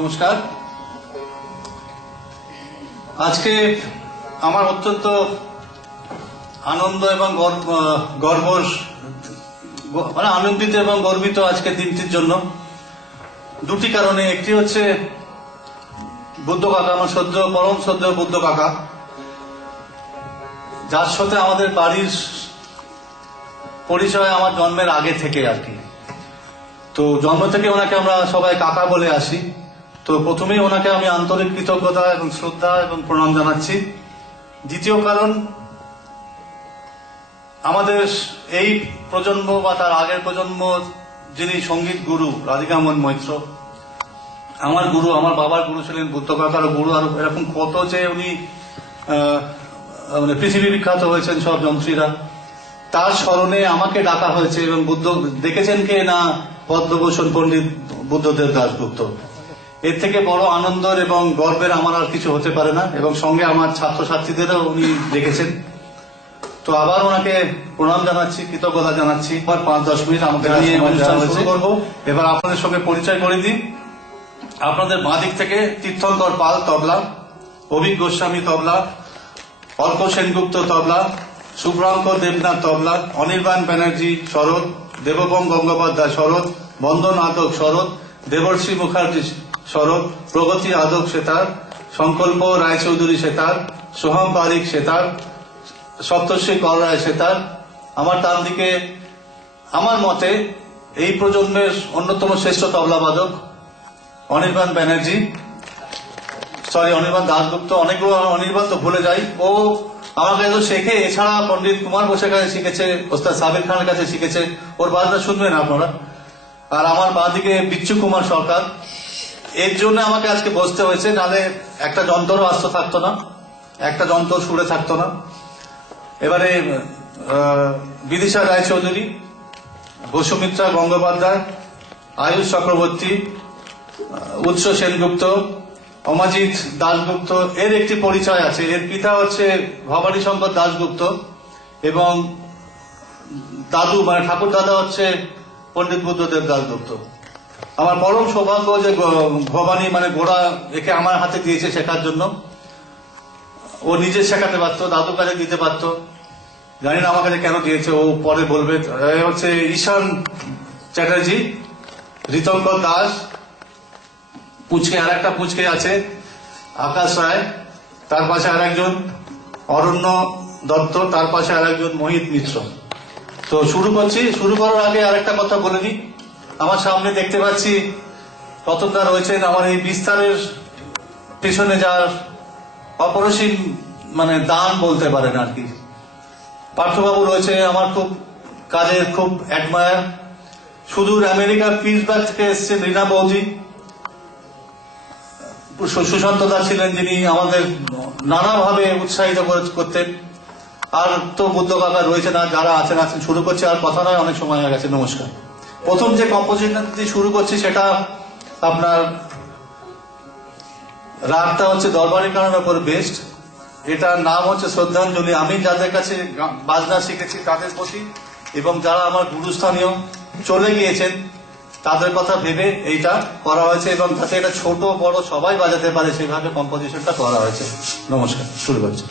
নমস্কার। আজকে আমার অত্যন্ত আনন্দ এবং গর্ব মানে আনন্দিত এবং গর্বিত আজকে দিনটির জন্য। দুটি কারণে, একটি হচ্ছে বুদ্ধ কাকা, আমার পরম শ্রদ্ধ বুদ্ধ কাকা, যার সাথে আমাদের বাড়ির পরিচয় আমার জন্মের আগে থেকে আর কি। তো জন্ম থেকে ওনাকে আমরা সবাই কাকা বলে আসি। তো প্রথমেই ওনাকে আমি আন্তরিক কৃতজ্ঞতা এবং শ্রদ্ধা এবং প্রণাম জানাচ্ছি। দ্বিতীয় কারণ, আমাদের এই প্রজন্ম বা তার আগের প্রজন্ম যিনি সঙ্গীত গুরু রাধিকামোহন মৈত্র, আমার গুরু, আমার বাবার গুরু ছিলেন বুদ্ধ কাকার গুরু, আর এরকম কত যে উনি মানে পৃথিবী বিখ্যাত হয়েছেন সব যন্ত্রীরা, তার স্মরণে আমাকে ডাকা হয়েছে। এবং বুদ্ধ দেখেছেন কে না, পদ্মভূষণ পণ্ডিত বুদ্ধদেব দাশগুপ্ত। এর থেকে বড় আনন্দের এবং গর্বের আমার আর কিছু হতে পারে না। এবং সঙ্গে আমার ছাত্রছাত্রীদেরও উনি দেখেছেন। তো আবার ওনাকে প্রণাম জানাচ্ছি, কৃতজ্ঞতা জানাচ্ছি। 5-10 মিনিট আমাকে নিয়ে অনুষ্ঠান শুরু করবো। এবার আপনাদের সঙ্গে পরিচয় করে দিই। আপনাদের বাঁ দিক থেকে তীর্থঙ্কর পাল তবলা, অভিক গোস্বামী তবলা, অল্প সেনগুপ্ত তবলা, শুভ্রাঙ্কর দেবনাথ তবলা, অনির্বাণ ব্যানার্জি শরৎ, দেবগম গঙ্গোপাধ্যায় শরৎ, বন্দন আদক শরৎ, দেবর্ষী মুখার্জি শরৎ, প্রগতি আদক সেতার, সংকল্প রায়চৌধুরী সেতার, সোহাম পারিক সেতার, সপ্তর্ষি কর রায় সেতার। আমার ডান দিকে আমার মতে এই প্রজন্মের অন্যতম শ্রেষ্ঠ তবলাবাদক অনির্বাণ ব্যানার্জি, অনির্বাণ দাশগুপ্ত। অনেকগুলো অনির্বাণ তো ভুলে যাই। ও আমাকে তো শেখে, এছাড়া পণ্ডিত কুমার বোসের কাছে শিখেছে, ওস্তাদ সাবির খানের কাছে শিখেছে। ওর বাজনা শুনবেন আপনারা। আর আমার বাঁ দিকে বিচ্ছু কুমার সরকার। এর জন্য আমাকে আজকে বসতে হয়েছে, নাহলে একটা যন্ত্রও আস্ত থাকতো না, একটা যন্ত্র সুরে থাকতো না। এবারে বিদিশা রায়চৌধুরী, বসুমিত্রা গঙ্গোপাধ্যায়, আয়ুষ চক্রবর্তী, উৎস সেনগুপ্ত, অমাজিৎ দাশগুপ্ত। এর একটি পরিচয় আছে। এর পিতা হচ্ছে ভবানী শঙ্কর দাশগুপ্ত এবং দাদু মানে ঠাকুর দাদা হচ্ছে পণ্ডিত বুদ্ধদেব দাশগুপ্ত। আমার পরম সৌভাগ্য যে ভবানী মানে গোড়া একে আমার হাতে দিয়েছে শেখার জন্য। ও নিজে শেখাতে পারতো, দাদুর কাছে দিতে পারতো, জানি না আমার কাছে কেন দিয়েছে, ও পরে বলবে। হচ্ছে ঈশান চ্যাটার্জি, ঋতঙ্কর দাস, পুচকে আর একটা পুচকে আছে আকাশ রায়, তার পাশে আর একজন অরণ্য দত্ত, তার পাশে আর একজন মোহিত মিত্র। তো শুরু করছি। শুরু করার আগে আরেকটা কথা বলে নিই। আমার সামনে দেখতে পাচ্ছি রতনদা রয়েছেন। আমার এই বিস্তারের পেছনে যার অপরিসীম মানে দান বলতে পারেন আর কি। পার্থবাবু রয়েছে, আমার খুব কাজের খুব অ্যাডমায়ার। সুদূর আমেরিকার পিটসবার্গ থেকে এসছেন রীনা বৌদি। সুশান্ত দা ছিলেন যিনি আমাদের নানাভাবে উৎসাহিত করতেন। আর তো বুদ্ধ কাকা রয়েছে না, যারা আছেন। শুরু করছি, আর কথা নয়, অনেক সময় হয়ে গেছে। নমস্কার। প্রথম যে কম্পোজিশন দিয়ে শুরু করছি সেটা আপনার রাগটা হচ্ছে দরবারি গানের উপর বেস্ট। এটার নাম হচ্ছে শ্রদ্ধাঞ্জলি। আমি যাদের কাছে বাজনা শিখেছি তাদের প্রতি এবং যারা আমার গুরুস্থানীয় চলে গিয়েছেন তাদের কথা ভেবে এইটা করা হয়েছে, এবং যাতে এটা ছোট বড় সবাই বাজাতে পারে সেভাবে কম্পোজিশনটা করা হয়েছে। নমস্কার, শুরু করছি।